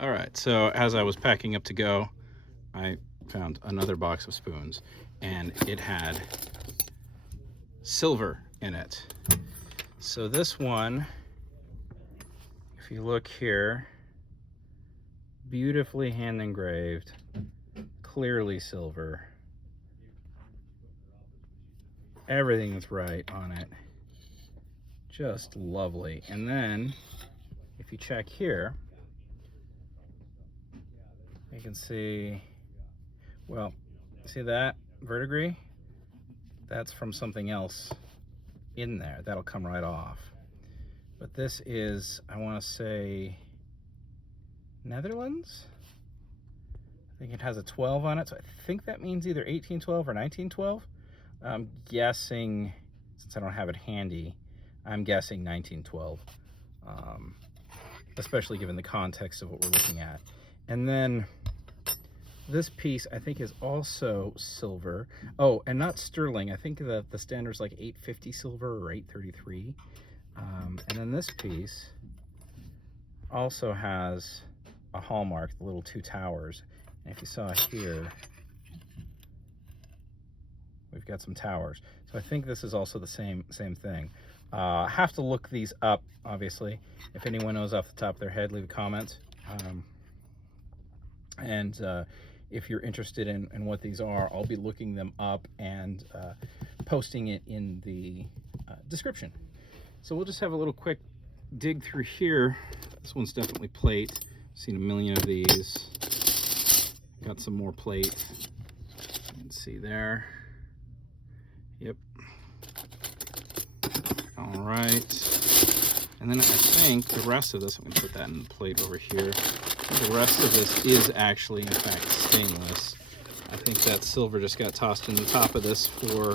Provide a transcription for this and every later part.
All right, so as I was packing up to go, I found another box of spoons, and it had silver in it. So this one, if you look here, beautifully hand engraved, clearly silver. Everything is right on it. Just lovely. And then if you check here, you can see, well, see that verdigris? That's from something else in there. That'll come right off. But this is, I want to say, Netherlands? I think it has a 12 on it, so I think that means either 1812 or 1912. I'm guessing, since I don't have it handy, I'm guessing 1912, especially given the context of what we're looking at. And then this piece, I think, is also silver. Oh, and not sterling. I think the standard's like 850 silver or 833. And then this piece also has a hallmark, the little two towers. And if you saw here, we've got some towers. So I think this is also the same thing. Have to look these up, obviously. If anyone knows off the top of their head, leave a comment. If you're interested in what these are, I'll be looking them up and posting it in the description. So we'll just have a little quick dig through here. This one's definitely plate. I've seen a million of these. Got some more plate. You can see there. Yep. All right. And then I think the rest of this, I'm going to put that in the plate over here. The rest of this is actually, in fact, stainless. I think that silver just got tossed in the top of this for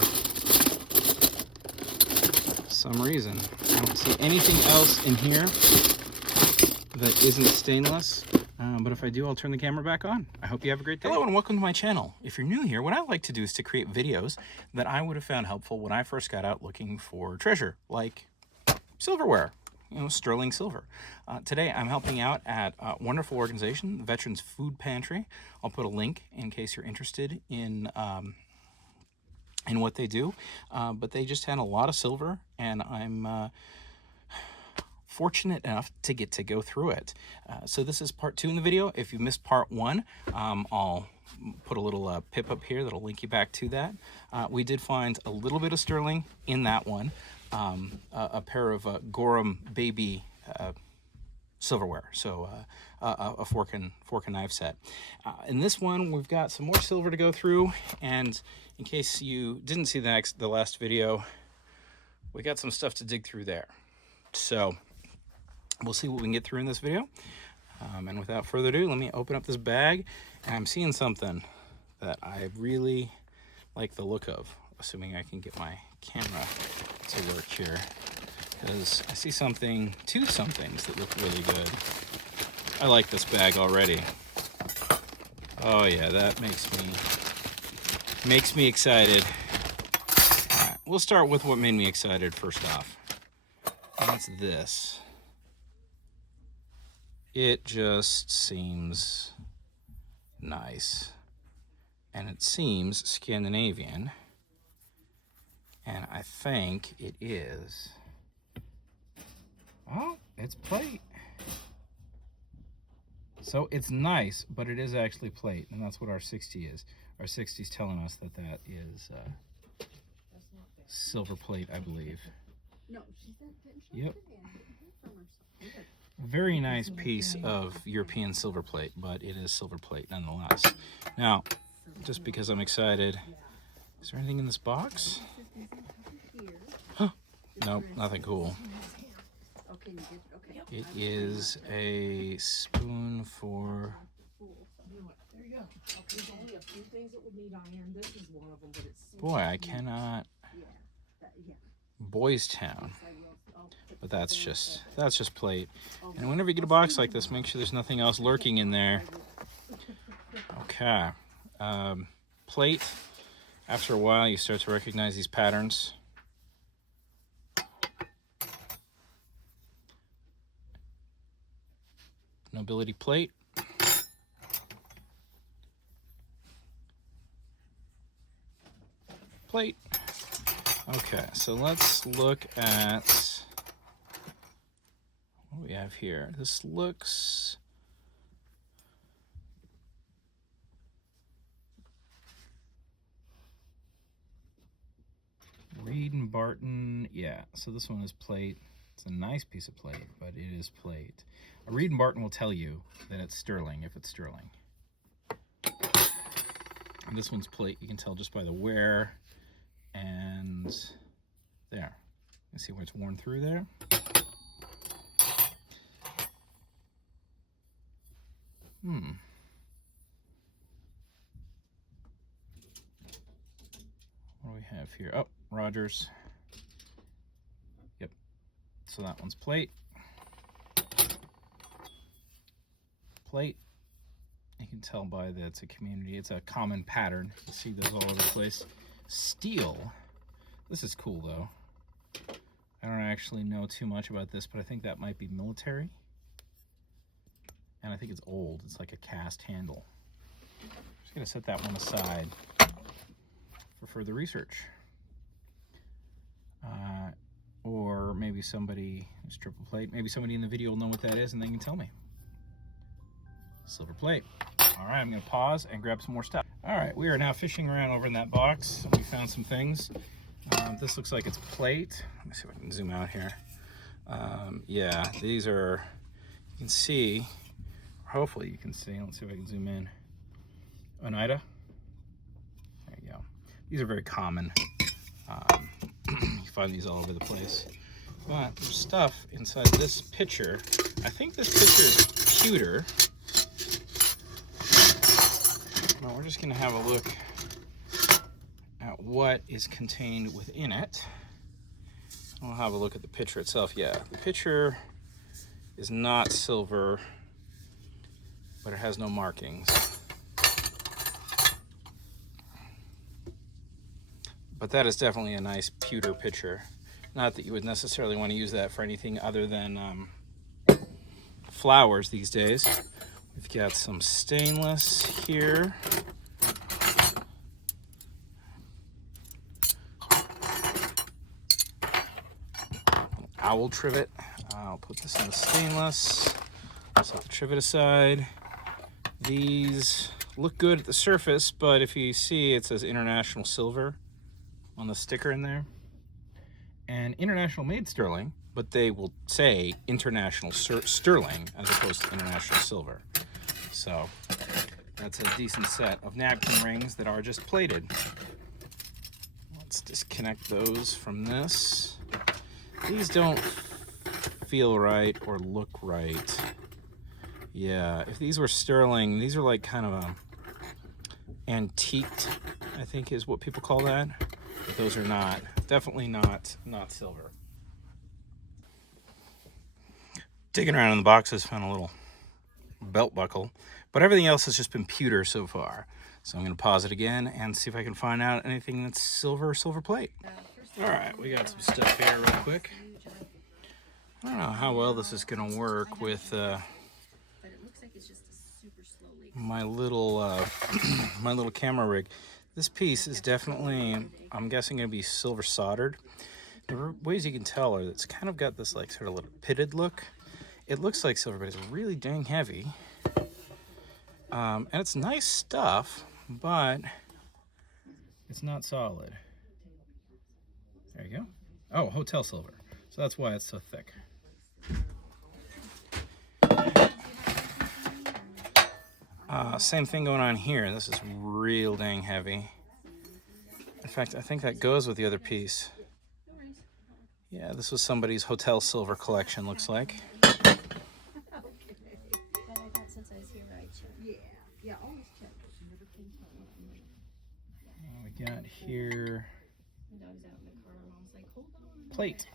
some reason. I don't see anything else in here that isn't stainless. But if I do, I'll turn the camera back on. I hope you have a great day. Hello and welcome to my channel. If you're new here, what I like to do is to create videos that I would have found helpful when I first got out looking for treasure, like silverware, you know, sterling silver. Today I'm helping out at a wonderful organization, the Veterans Food Pantry. I'll put a link in case you're interested in what they do. But they just had a lot of silver, and I'm fortunate enough to get to go through it. So this is part 2 in the video. If you missed part 1, I'll put a little pip up here that'll link you back to that. We did find a little bit of sterling in that one, a pair of Gorham baby silverware, so a fork and knife set. In this one, we've got some more silver to go through, and in case you didn't see the last video, we got some stuff to dig through there. So we'll see what we can get through in this video. And without further ado, let me open up this bag. And I'm seeing something that I really like the look of, assuming I can get my camera to work here. Because I see two somethings that look really good. I like this bag already. Oh yeah, that makes me excited. All right, we'll start with what made me excited first off. And that's this. It just seems nice. And it seems Scandinavian. And I think it is. Oh, it's plate. So it's nice, but it is actually plate. And that's what our 60 is. Our 60 is telling us that is silver plate, I believe. No, she said, yep. Very nice piece of European silver plate, but it is silver plate nonetheless. Now, just because I'm excited, is there anything in this box? Huh. Nope, nothing cool. It is a spoon for... Boy, I cannot... Boys Town. But that's just plate. And whenever you get a box like this, make sure there's nothing else lurking in there. Okay. Plate. After a while, you start to recognize these patterns. nobility plate. Plate. Okay, so let's look at what do we have here. This looks Reed and Barton. Yeah, so this one is plate. It's a nice piece of plate, but it is plate. A Reed and Barton will tell you that it's sterling if it's sterling. And this one's plate. You can tell just by the wear. And there. You see where it's worn through there? What do we have here? Oh, Rogers. Yep. So that one's plate. Plate. You can tell by that it's a community. It's a common pattern. You see those all over the place. Steel. This is cool though. I don't actually know too much about this, but I think that might be military. And I think it's old. It's like a cast handle. I'm just gonna set that one aside for further research. Or maybe somebody, it's triple plate, maybe somebody in the video will know what that is and they can tell me. Silver plate. All right, I'm gonna pause and grab some more stuff. All right, we are now fishing around over in that box. We found some things. This looks like it's plate. Let me see if I can zoom out here. Yeah, these are, you can see, hopefully you can see, let's see if I can zoom in. Oneida. There you go. These are very common. You find these all over the place. But there's stuff inside this pitcher. I think this pitcher is pewter. Well, we're just gonna have a look at what is contained within it. We'll have a look at the pitcher itself. Yeah, the pitcher is not silver, but it has no markings. But that is definitely a nice pewter pitcher. Not that you would necessarily want to use that for anything other than flowers these days. We've got some stainless here. An owl trivet. I'll put this in the stainless. Set the trivet aside. These look good at the surface, but if you see, it says International Silver on the sticker in there. And International made sterling, but they will say International Sterling as opposed to International Silver. So that's a decent set of napkin rings that are just plated. Let's disconnect those from this. These don't feel right or look right. Yeah, if these were sterling, these are like kind of a antiqued, I think is what people call that. But those are not, definitely not silver. Digging around in the boxes, found a little belt buckle, but everything else has just been pewter so far. So I'm gonna pause it again and see if I can find out anything that's silver or silver plate. All right, we got some stuff here real quick. I don't know how well this is gonna work with my little my little camera rig. This piece is definitely, I'm guessing, gonna be silver soldered. The ways you can tell are that it's kind of got this like sort of little pitted look. It looks like silver, but it's really dang heavy. And it's nice stuff, but it's not solid. There you go. Oh, hotel silver. So that's why it's so thick. Same thing going on here. This is real dang heavy. In fact, I think that goes with the other piece. Yeah, this was somebody's hotel silver collection, looks like. We got here plate.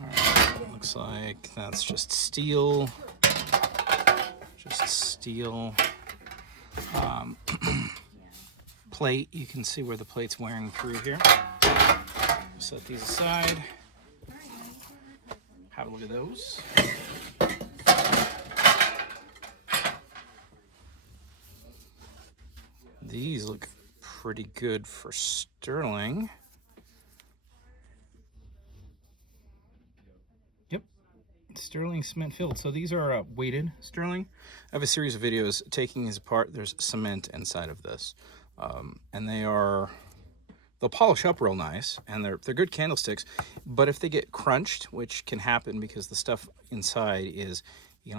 Alright, looks like that's just steel. Just steel. Plate, you can see where the plate's wearing through here. Set these aside. Have a look at those. These look pretty good for sterling. Yep, sterling cement filled. So these are weighted sterling. I have a series of videos taking these apart. There's cement inside of this, and they'll polish up real nice, and they're good candlesticks. But if they get crunched, which can happen because the stuff inside is, you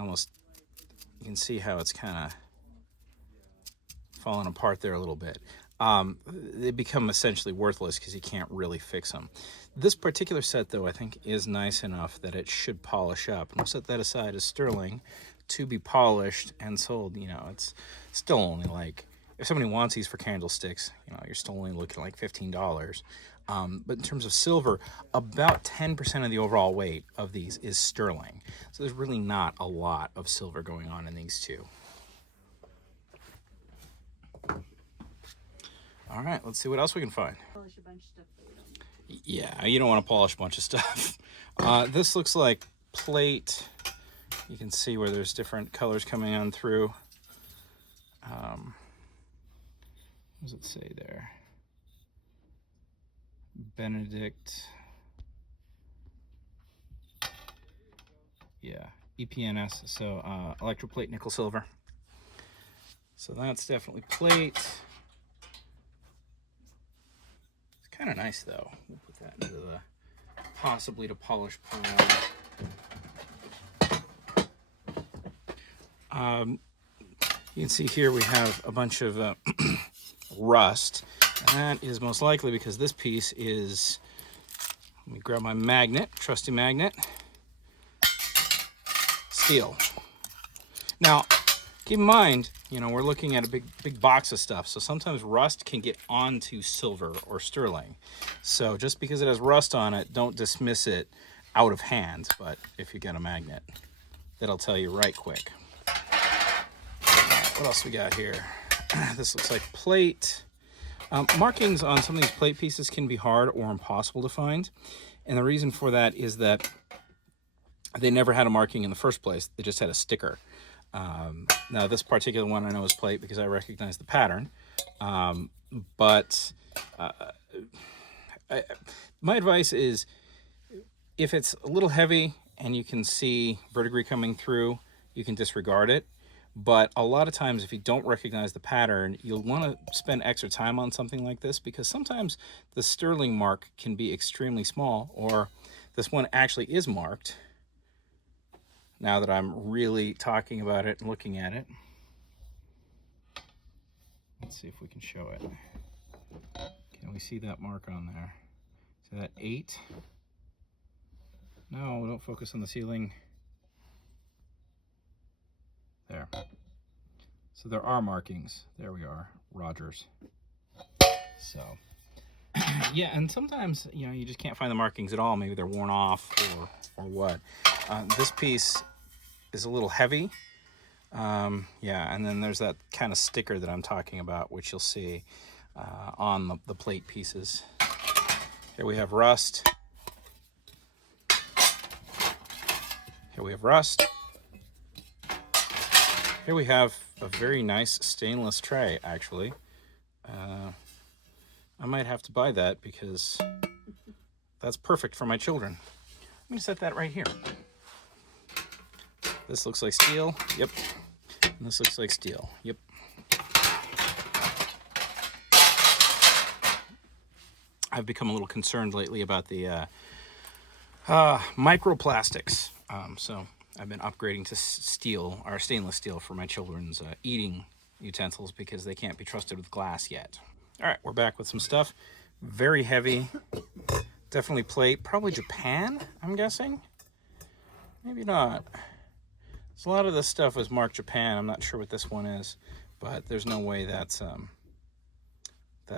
can see how it's kind of falling apart there a little bit. They become essentially worthless because you can't really fix them. This particular set, though, I think is nice enough that it should polish up. And we'll set that aside as sterling to be polished and sold. You know, it's still only like, if somebody wants these for candlesticks, you know, you're still only looking at like $15. But in terms of silver, about 10% of the overall weight of these is sterling. So there's really not a lot of silver going on in these two. All right, let's see what else we can find. Polish a bunch of stuff that we don't. Yeah, you don't want to polish a bunch of stuff. This looks like plate. You can see where there's different colors coming on through. What does it say there? Benedict. Yeah, EPNS, so electroplate nickel silver. So that's definitely plate. Kind of nice though. We'll put that into the possibly to polish pile. You can see here we have a bunch of rust, and that is most likely because this piece is, let me grab my magnet, trusty magnet, steel. Now, keep in mind, you know, we're looking at a big box of stuff, so sometimes rust can get onto silver or sterling. So just because it has rust on it, don't dismiss it out of hand, but if you get a magnet, that'll tell you right quick. What else we got here? This looks like plate. Markings on some of these plate pieces can be hard or impossible to find, and the reason for that is that they never had a marking in the first place. They just had a sticker. Now this particular one I know is plate because I recognize the pattern, but my advice is if it's a little heavy and you can see verdigris coming through, you can disregard it. But a lot of times if you don't recognize the pattern, you'll want to spend extra time on something like this because sometimes the sterling mark can be extremely small, or this one actually is marked. Now that I'm really talking about it and looking at it. Let's see if we can show it. Can we see that mark on there? Is that 8? No, don't focus on the ceiling. There. So there are markings. There we are. Rogers. So, yeah, and sometimes, you know, you just can't find the markings at all. Maybe they're worn off or what. This piece is a little heavy. Yeah, and then there's that kind of sticker that I'm talking about, which you'll see on the plate pieces. Here we have rust. Here we have rust. Here we have a very nice stainless tray, actually. I might have to buy that because that's perfect for my children. I'm going to set that right here. This looks like steel. Yep. And this looks like steel. Yep. I've become a little concerned lately about the microplastics. So I've been upgrading to steel or stainless steel for my children's eating utensils because they can't be trusted with glass yet. All right, we're back with some stuff. Very heavy. Definitely plate. Probably Japan, I'm guessing. Maybe not. So a lot of this stuff was marked Japan. I'm not sure what this one is, but there's no way that's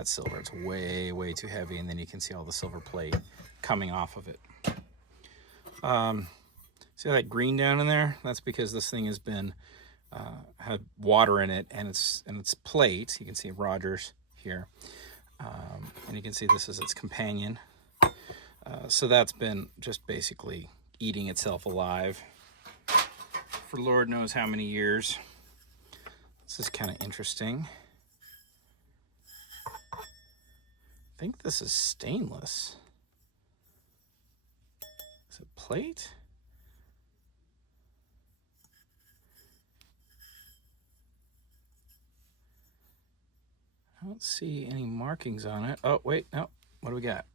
silver. It's way, way too heavy, and then you can see all the silver plate coming off of it. See that green down in there? That's because this thing has been had water in it, and it's plate. You can see Rogers here, and you can see this is its companion. So that's been just basically, eating itself alive for Lord knows how many years. This is kind of interesting. I think this is stainless. Is it plate? I don't see any markings on it. Oh, wait, no. What do we got?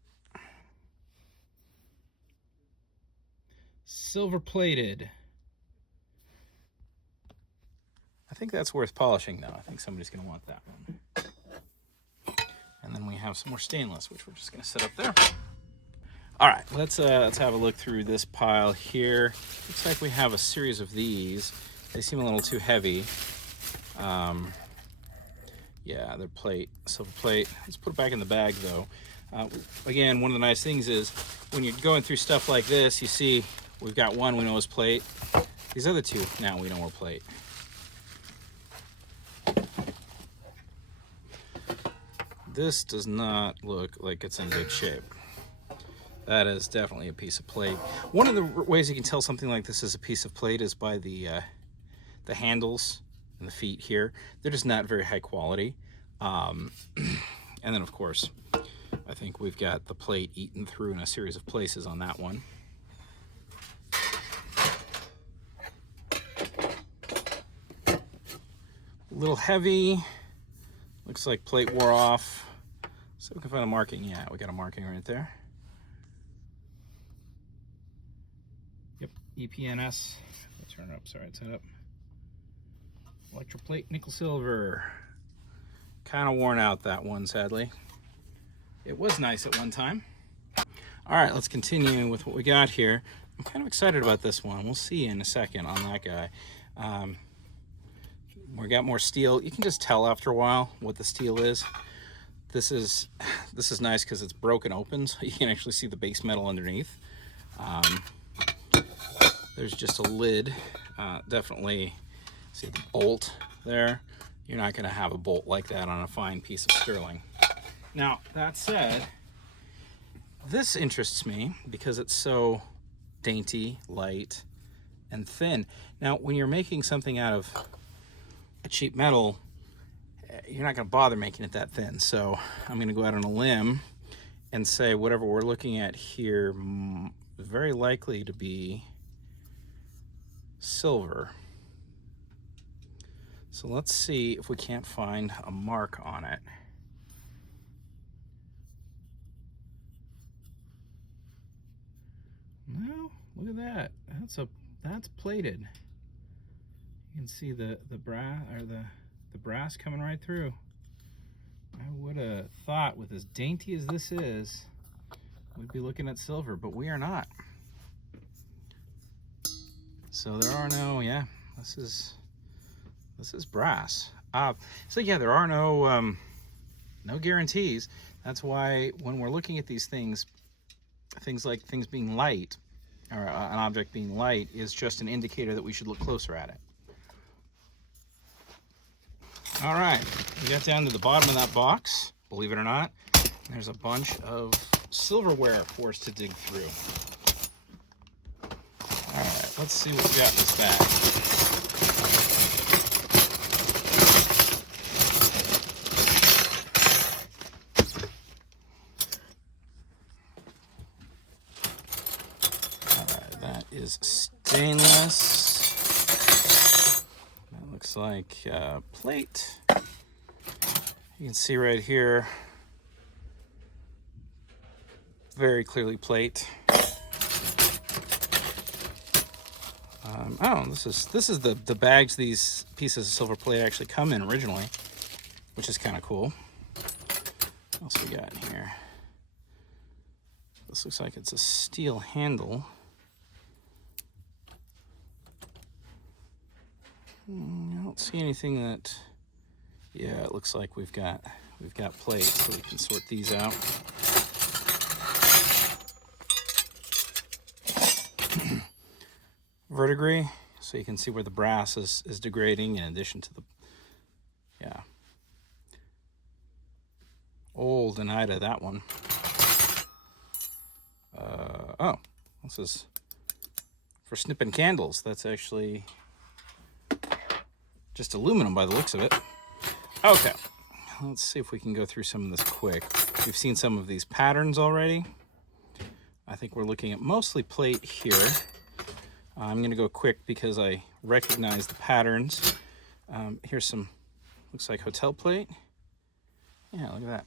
Silver plated. I think that's worth polishing, though. I think somebody's going to want that one. And then we have some more stainless, which we're just going to set up there. All right, let's have a look through this pile here. Looks like we have a series of these. They seem a little too heavy. Yeah, they're plate, silver plate. Let's put it back in the bag, though. Again, one of the nice things is when you're going through stuff like this, you see we've got one we know is plate. These other two, now we know are plate. This does not look like it's in good shape. That is definitely a piece of plate. One of the ways you can tell something like this is a piece of plate is by the handles and the feet here. They're just not very high quality. And then, of course, I think we've got the plate eaten through in a series of places on that one. A little heavy. Looks like plate wore off. So we can find a marking. Yeah, we got a marking right there. Yep, EPNS. I'll turn it up, sorry, it's up. Electroplate nickel silver. Kind of worn out, that one, sadly. It was nice at one time. All right, let's continue with what we got here. I'm kind of excited about this one. We'll see in a second on that guy. We got more steel. You can just tell after a while what the steel is. This is nice because it's broken open, so you can actually see the base metal underneath. There's just a lid. Definitely see the bolt there. You're not going to have a bolt like that on a fine piece of sterling. Now, that said, this interests me because it's so dainty, light, and thin. Now, when you're making something out of a cheap metal, you're not going to bother making it that thin. So I'm going to go out on a limb and say whatever we're looking at here is very likely to be silver. So let's see if we can't find a mark on it. No, look at that. That's plated. You can see the brass coming right through. I would have thought with as dainty as this is, we'd be looking at silver, but we are not. So there are no, yeah, this is brass. So yeah, there are no guarantees. That's why when we're looking at these things like things being light, or an object being light, is just an indicator that we should look closer at it. All right, we got down to the bottom of that box. Believe it or not, there's a bunch of silverware for us to dig through. All right, let's see what we got in this bag. All right, that is stainless. That looks like plate. You can see right here, very clearly plate. Oh, this is the bags these pieces of silver plate actually come in originally, which is kind of cool. What else we got in here? This looks like it's a steel handle. I don't see anything that. Yeah, it looks like we've got plates, so we can sort these out. Verdigris, so you can see where the brass is degrading in addition to the, yeah. Old Oneida, that one. Oh, this is for snipping candles. That's actually just aluminum by the looks of it. Okay, let's see if we can go through some of this quick. We've seen some of these patterns already. I think we're looking at mostly plate here. I'm going to go quick because I recognize the patterns. Here's some, looks like hotel plate. Yeah, look at that.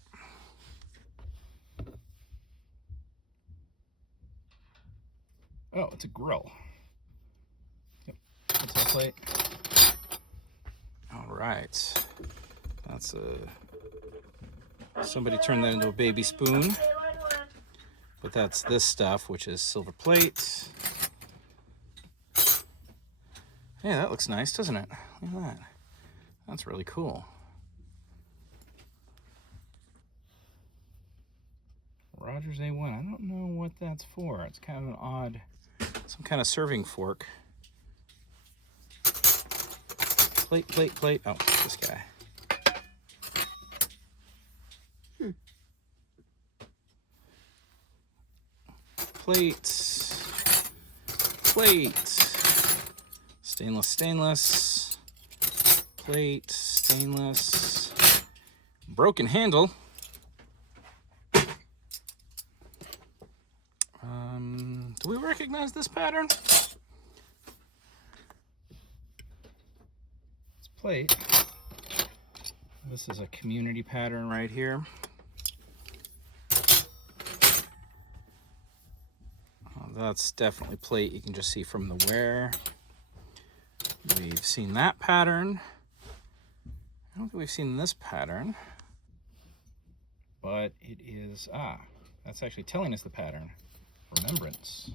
Oh, it's a grill. Yep, hotel plate. All right. That's somebody turned that into a baby spoon. But that's this stuff, which is silver plate. Yeah, that looks nice, doesn't it? Look at that. That's really cool. Rogers A1. I don't know what that's for. It's kind of an odd, some kind of serving fork. Plate, plate, plate. Oh, this guy. Plate, plate. Stainless, stainless. Plate, stainless. Broken handle. Do we recognize this pattern? It's plate. This is a community pattern right here. That's definitely plate. You can just see from the wear. We've seen that pattern. I don't think we've seen this pattern. But it is, that's actually telling us the pattern. Remembrance.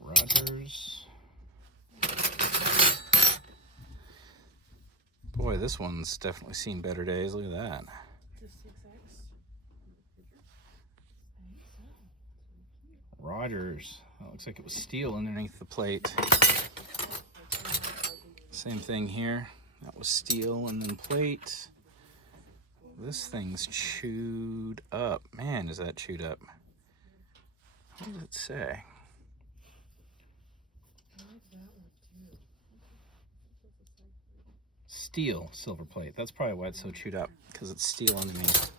Rogers. Boy, this one's definitely seen better days. Look at that. Rogers. That looks like it was steel underneath the plate. Same thing here. That was steel and then plate. This thing's chewed up. Man, is that chewed up. What does it say? Steel silver plate. That's probably why it's so chewed up, because it's steel underneath.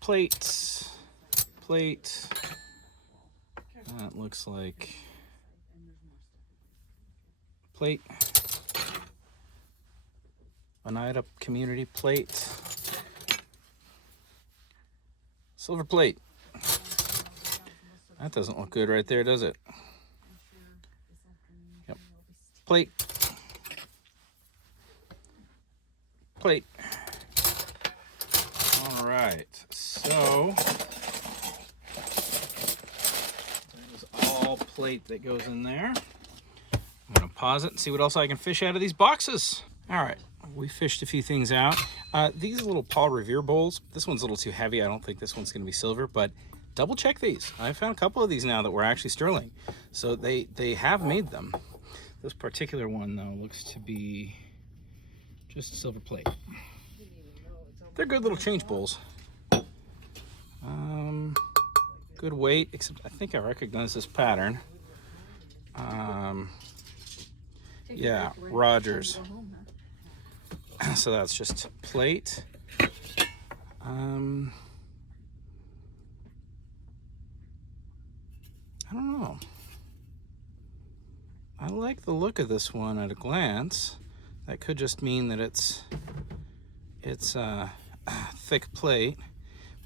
Plate. Plate. That looks like plate. Oneida community plate. Silver plate. That doesn't look good right there, does it? Yep. Plate. Plate. All right. So that is all plate that goes in there. I'm going to pause it and see what else I can fish out of these boxes. All right. We fished a few things out. These little Paul Revere bowls, this one's a little too heavy. I don't think this one's going to be silver, but double check these. I found a couple of these now that were actually sterling. So they have made them. This particular one, though, looks to be just silver plate. They're good little change bowls. Good weight, except I think I recognize this pattern. Yeah, Rogers. So that's just plate. I don't know. I like the look of this one at a glance. That could just mean that it's thick plate,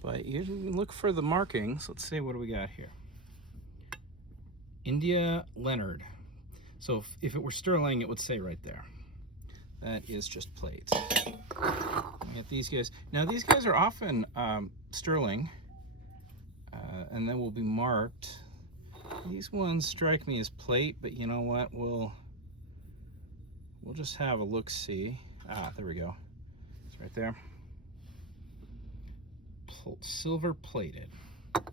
but you look for the markings. Let's see, what do we got here? India Leonard. So if it were sterling, it would say right there. That is just plate. We get these guys. Now these guys are often sterling, and then will be marked. These ones strike me as plate, but you know what? We'll just have a look-see. There we go. It's right there. Silver plated. They're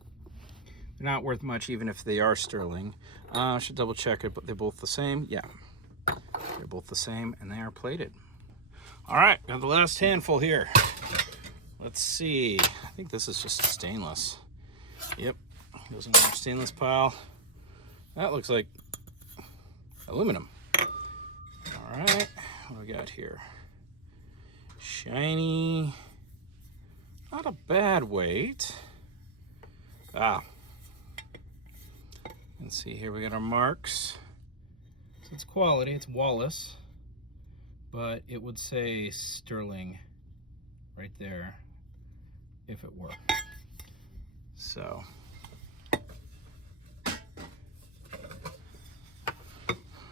not worth much even if they are sterling. I should double check it, but they're both the same. Yeah, they're both the same and they are plated. All right, got the last handful here. Let's see. I think this is just stainless. Yep, goes in our stainless pile. That looks like aluminum. All right, what do we got here? Shiny, not a bad weight. Ah, let's see here, we got our marks. So it's quality, it's Wallace, but it would say sterling right there if it were. So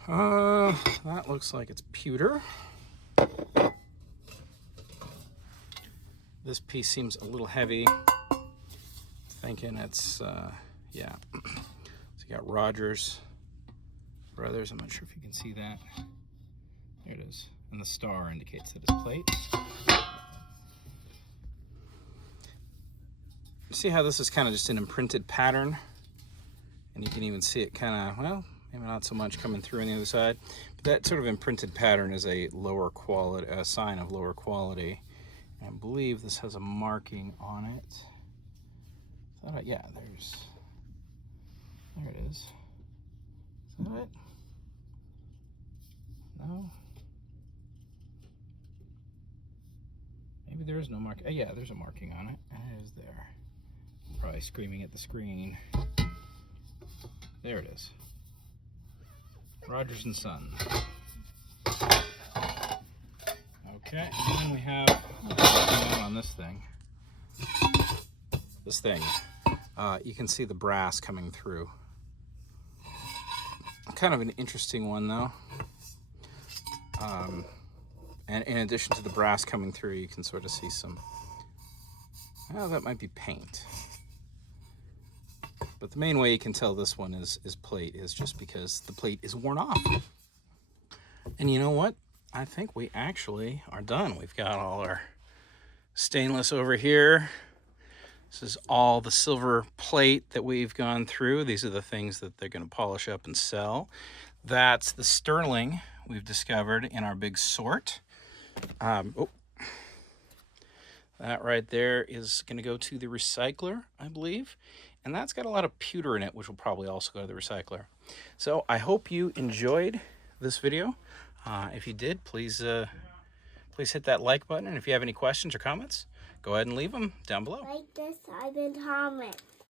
that looks like it's pewter. This piece seems a little heavy. Thinking it's yeah. So you got Rogers Brothers. I'm not sure if you can see that. There it is, and the star indicates that it's plate. See how this is kind of just an imprinted pattern, and you can even see it kind of, well, maybe not so much coming through on the other side, but that sort of imprinted pattern is a lower quality, a sign of lower quality. And I believe this has a marking on it. Yeah, there it is. Is that it? No? Maybe there is no mark. Yeah, there's a marking on it. It is there. Probably screaming at the screen. There it is. Rogers and Son. Okay, and then we have on this thing. You can see the brass coming through. Kind of an interesting one though. And in addition to the brass coming through, you can sort of see some, well, that might be paint. But the main way you can tell this one is plate is just because the plate is worn off. And you know what? I think we actually are done. We've got all our stainless over here. This is all the silver plate that we've gone through. These are the things that they're going to polish up and sell. That's the sterling we've discovered in our big sort. That right there is going to go to the recycler, I believe. And that's got a lot of pewter in it, which will probably also go to the recycler. So I hope you enjoyed this video. If you did, please hit that like button. And if you have any questions or comments, go ahead and leave them down below. Like this, I've been Thomas.